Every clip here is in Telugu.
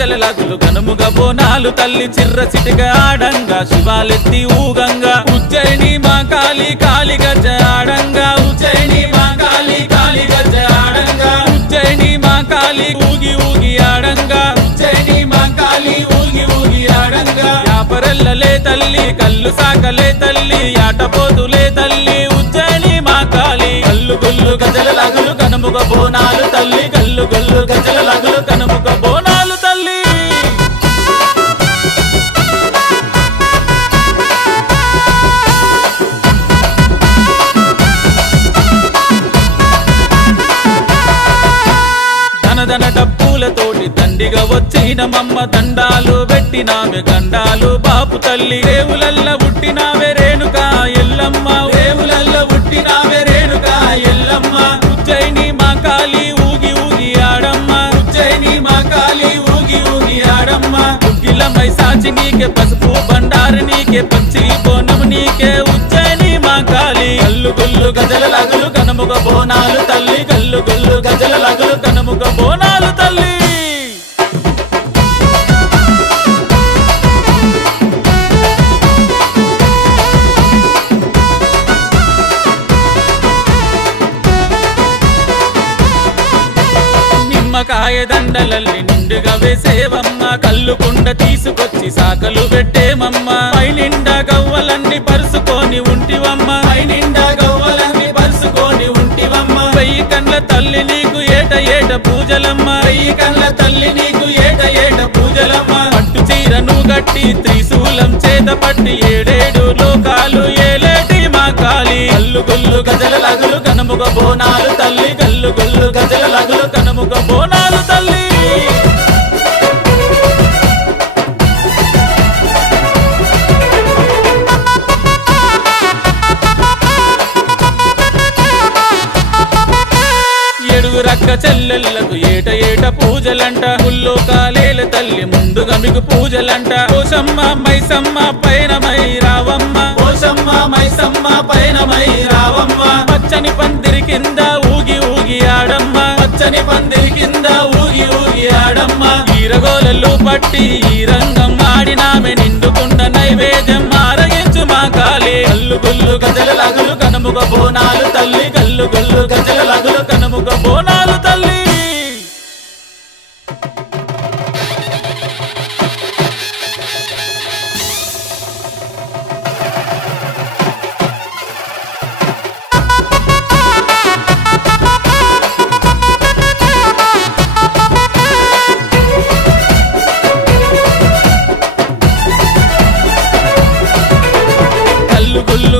గజల లగులు గనుముగ బోనాలు తల్లి చిర్ర చిటిక ఆడంగా శివాలెత్తి ఊగంగా ఉజ్జయిని మా కాళీ కాళీ గజ ఆడంగా ఉజ్జయిని మా కాళీ కాళీ గజ ఆడంగా ఉజ్జయిని మా కాళీ ఊగి ఊగి ఆడంగా ఉజ్జయిని మా కాళీ ఊగి ఊగి ఆడంగా యాపరెల్లలే తల్లి కల్లు సాకలే తల్లి యాటపోతులే తల్లి ఉజ్జయిని మా కాళీ కల్లు గుల్లు గజల లగులు గనుముగ బోనాలు తల్లి కల్లు గుల్లు గజల లగులు గనుముగ బోనాలు తల్లి ధనధన డప్పులతోటి దండిగా వచ్చిన మమ్మ దండాలు పెట్టినామె గండాలు బాపు తల్లి రేవులల్ల పుట్టినావే రేణుకా ఎల్లమ్మ రేవులల్ల పుట్టినావే రేణుకా ఎల్లమ్మ ఉజ్జయిని మా కాళీ ఊగి ఊగి ఆడమ్మ ఉజ్జయిని మా కాళీ ఊగి ఊగి ఆడమ్మ ఉగ్గిలమై సాచి నీకే పసుపు బండారు నీకే పచ్చి బోనం నీకే ఉజ్జయిని మా కాళీ కల్లు గుల్లు గజల లగులు కనుముగ బోనాలు తల్లి కల్లు గుల్లు గజల లగులు కనుముగ బోనాలు తల్లి నిమ్మకాయ దండలల్లి నిండుగా వేసేవమ్మ కల్లు కుండ తీసుకొచ్చి సాకలు పెట్టేమమ్మ పై నిండా గవ్వలన్నీ పరుసుకొని ఉంటివమ్మ పై నిండా గవ్వలన్నీ పరుసుకొని ఉంటివమ్మ వెయ్యి కండ్ల తల్లి నీకు ఏట ఏట పూజలమ్మ వెయ్యి కండ్ల తల్లి నీకు ఏట ఏట పూజలమ్మ పట్టు చీరను గట్టి త్రిశూలం చేత పట్టి ఏడేడు లోకాలు ఏలేటి మా కాళీ కల్లు గుల్లు గజల లగులు కనుముగ బోనాలు తల్లి కల్లు గుల్లు గజల లగులు కనుముగ బోనాలు తల్లి రక్క చెల్లెళ్లకు ఏట ఏట పూజలంట ముల్లో కాలేల తల్లి ముందుగా మీకు పూజలంట పోషమ్మ మైసమ్మ పైనమై రావమ్మ పోషమ్మ మైసమ్మ పైనమై రావమ్మ పచ్చని పందిరి కింద ఊగి ఊగి ఆడమ్మ పచ్చని పందిరి కింద ఊగి ఊగి ఆడమ్మ ఈరగోలలు పట్టి ఈ రంగం ఆడినామె నిండుకుండ నైవేద్యం ఆరగించు మా కాళీ కల్లు గుల్లు గజల లగులు కనుముగ బోనాలు తల్లి కల్లు గుల్లు గజల లగులు కనుముగ బోనాలు తల్లి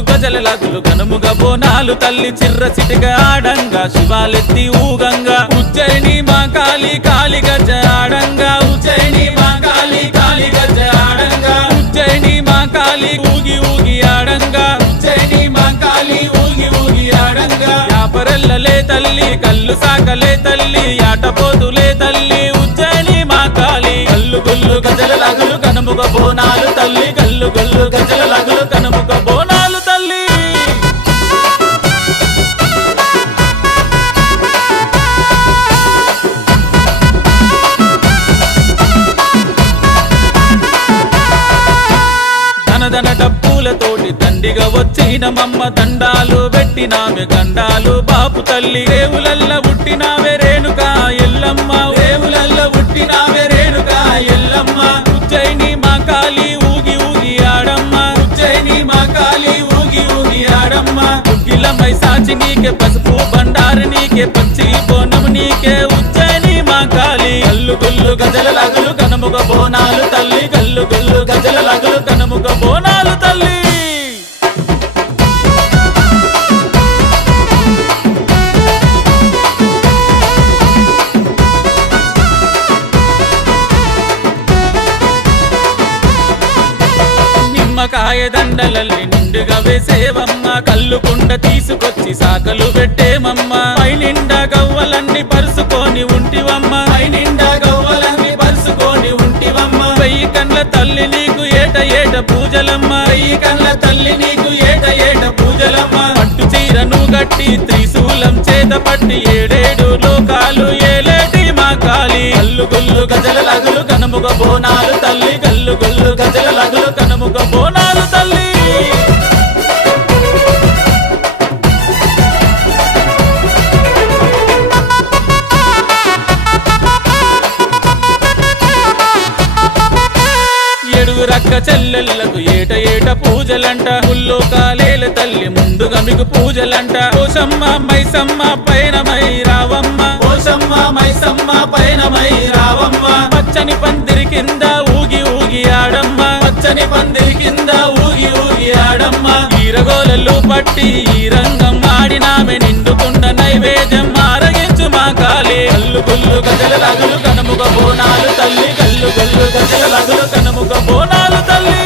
గజల లగులు కనుముగ బోనాలు తల్లి చిర్ర చిటిక ఆడంగా శివాలెత్తి ఊగంగా ఉజ్జయిని మా కాళీ కాళీ గజ ఆడంగా ఉజ్జయిని మా కాళీ కాళీ గజ ఆడంగా ఉజ్జయిని మా కాళీ ఊగి ఊగి ఆడంగా ఉజ్జయిని మా కాళీ ఊగి ఊగి ఆడంగా యాపరెల్లలే తల్లి కల్లు సాకలే తల్లి యాటపోతులే తల్లి ఉజ్జయిని మా కాళీ కల్లు గుల్లు గజల లగులు కనుముగ బోనాలు తల్లి కల్లు గుల్లు గజల లగులు కనుముగ బోనాలు తల్లి ధనధన డప్పులతోటి దండిగా వచ్చిన మమ్మ దండాలు పెట్టినామె గండాలు బాపు తల్లి రేవులల్ల పుట్టినావే రేణుకా ఎల్లమ్మ రేవులల్ల పుట్టినావే రేణుకా ఎల్లమ్మ ఉజ్జయిని మా కాళీ ఊగి ఊగి ఆడమ్మ ఉజ్జయిని మా కాళీ ఊగి ఊగి ఆడమ్మ ఉగ్గిలమై సాచి నీకే పసుపు బండారు నీకే పచ్చి బోనం నీకే ఉజ్జయిని మా కాళీ కల్లు గుల్లు గజల లగులు కనుముగ బోనాలు తల్లి కల్లు గుల్లు గజల లగులు కనుముగ బోనాలు తల్లి నిమ్మకాయ దండలల్లి నిండుగా వేసేవమ్మ కల్లు కుండ తీసుకొచ్చి సాకలు పెట్టేమమ్మ పై నిండా గవ్వలన్నీ పరుసుకొని ఉంటివమ్మ పై నిండా గవ్వలన్నీ పరుసుకొని ఉంటివమ్మ వెయ్యి కండ్ల తల్లి నీకు ఏట ఏట పూజలమ్మ వెయ్యి కండ్ల తల్లి నీకు ఏట ఏట పూజలమ్మ పట్టు చీరను గట్టి త్రిశూలం చేత పట్టి ఏడేడు లోకాలు ఏలేటి మా కాళీ గల్లు గుల్లు గజల లగులు కనుముగ బోనాలు తల్లి గల్లు గుల్లు గజల లగులు కనుముగ బోనాలు తల్లి రక్క చెల్లెళ్లకు ఏట ఏట పూజలంట ముల్లో కాలేల తల్లి ముందుగా మీకు పూజలంట పోషమ్మ మైసమ్మ పైనమై రావమ్మ పోషమ్మ మైసమ్మ పైనమై రావమ్మ పచ్చని పందిరి కింద ఊగి ఊగి ఆడమ్మ పచ్చని పందిరి కింద ఊగి ఊగి ఆడమ్మ ఈరగోలలు పట్టి ఈ రంగం ఆడినామె నిండుకుండ నైవేద్యం ఆరగించు మా కాళీ గల్లు గుల్లు గజల లగులు కనుముగ బోనాలు తల్లి గల్లు గుల్లు గజల లగులు కనుముగ బోనాలు తల్లి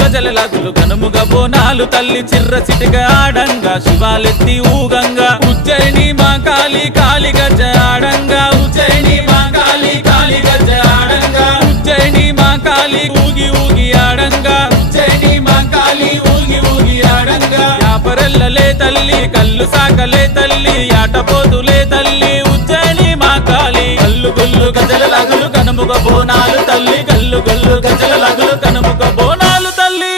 గజల లగులు కనుముగ బోనాలు తల్లి చిర్ర చిటిగా ఆడంగా శివాలెత్తి ఊగంగా ఉజ్జయిని మా కాళీ కాళీ గజ ఆడంగా ఉజ్జయిని మా కాళీ కాళీ గజ ఆడంగా ఉజ్జయిని మా కాళీ ఊగి ఊగి ఆడంగా ఉజ్జయిని మా కాళీ ఊగి ఊగి ఆడంగా యాపరెల్లలే తల్లి కల్లు సాకలే తల్లి ఆటపోతులే తల్లి ఉజ్జయిని మా కాళీ గల్లు గుల్లు గజల లగులు కనుముగ బోనాలు తల్లి గల్లు గుల్లు గజల లగులు కనుముగ బోనాలు తల్లి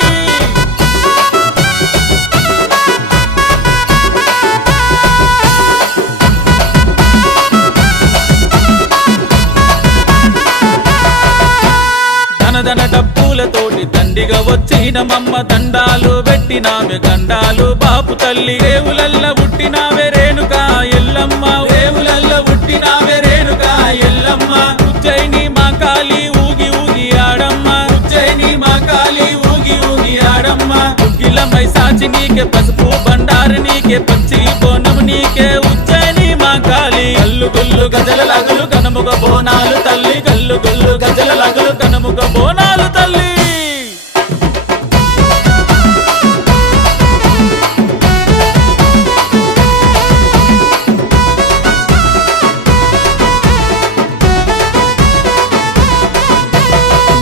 ధనధన డప్పులతోటి దండిగా వచ్చిన మమ్మ దండాలు పెట్టినామె గండాలు బాపు తల్లి రేవులల్ల పుట్టినావే రేణుకా ఎల్లమ్మ రేవులల్ల పుట్టినావే రేణుకా ఎల్లమ్మ ఉజ్జయిని మా కాళీ ఊగి ఊగి ఆడమ్మ ఉజ్జయిని మా కాళీ ఊగి ఊగి ఆడమ్మ ఉగ్గిలమై సాచి నీకే పసుపు బండారు నీకే పచ్చి బోనం నీకే ఉజ్జయిని మా కాళీ గల్లు గుల్లు గజల లగులు కనుముగ బోనాలు తల్లి గల్లు గుల్లు గజల లగులు కనుముగ బోనాలు తల్లి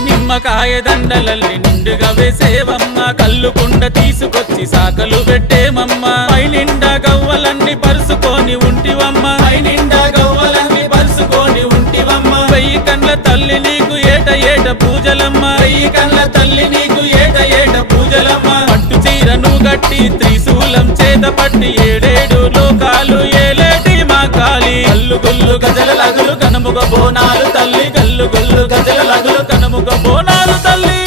నిమ్మకాయ దండలల్లి నిండుగా వేసేవమ్మ కల్లు కుండ తీసుకొచ్చి సాకలు పెట్టేమమ్మ పై నిండా గవ్వలన్నీ పరుసుకొని ఉంటివమ్మ పై నిండా గవ్వలన్నీ పరుసుకొని ఉంటివమ్మ వెయ్యి కండ్ల తల్లి నీకు ఏట ఏట పూజలమ్మ వెయ్యి కండ్ల తల్లి నీకు ఏట ఏట పూజలమ్మ పట్టు చీరను గట్టి త్రిశూలం చేత పట్టి ఏడేడు లోకాలు ఏలేటి మా కాళీ గల్లు గుల్లు గజల లగులు కనుముగ బోనాలు తల్లి గల్లు గుల్లు గజల లగులు కనుముగ బోనాలు తల్లి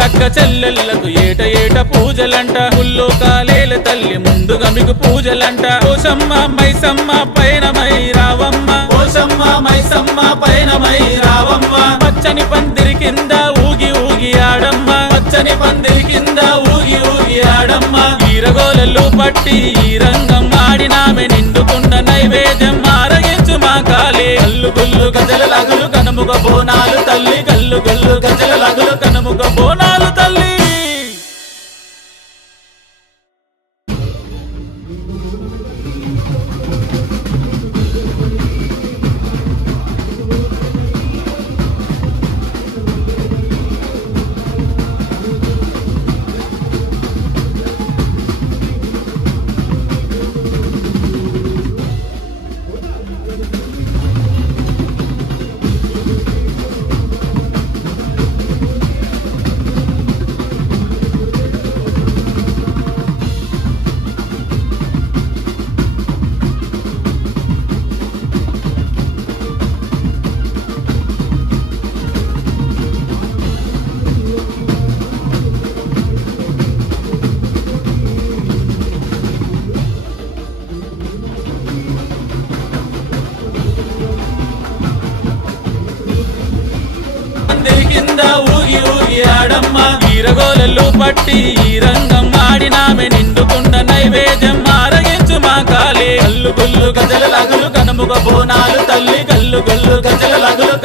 రక్క చెల్లెళ్లకు ఏట ఏట పూజలంట ముల్లో కాలేల తల్లి ముందుగా మీకు పూజలంట పోషమ్మ మైసమ్మ పైనమై రావమ్మ పోషమ్మ మైసమ్మ పైనమై రావమ్మ పచ్చని పందిరి కింద ఊగి ఊగి ఆడమ్మ పచ్చని పందిరి కింద ఊగి ఊగి ఆడమ్మ ఈరగోలలు పట్టి ఈ రంగం ఆడినామె నిండుకుండ నైవేద్యం ఆరగించు మా కాళీ గల్లు గుల్లు గజల లగులు కనుముగ బోనాలు తల్లి గల్లు గుల్లు గజల లగులు కనుముగ బోనాలు తల్లి కింద ఊగి ఊగి ఆడమ్మ ఈరగోలలు పట్టి ఈ రంగం ఆడినామె నిండుకుండ నైవేద్యం ఆరగించు మా కాళీ గల్లు గుల్లు గజల లగులు కనుముగ బోనాలు తల్లి గల్లు గుల్లు గజల లగులు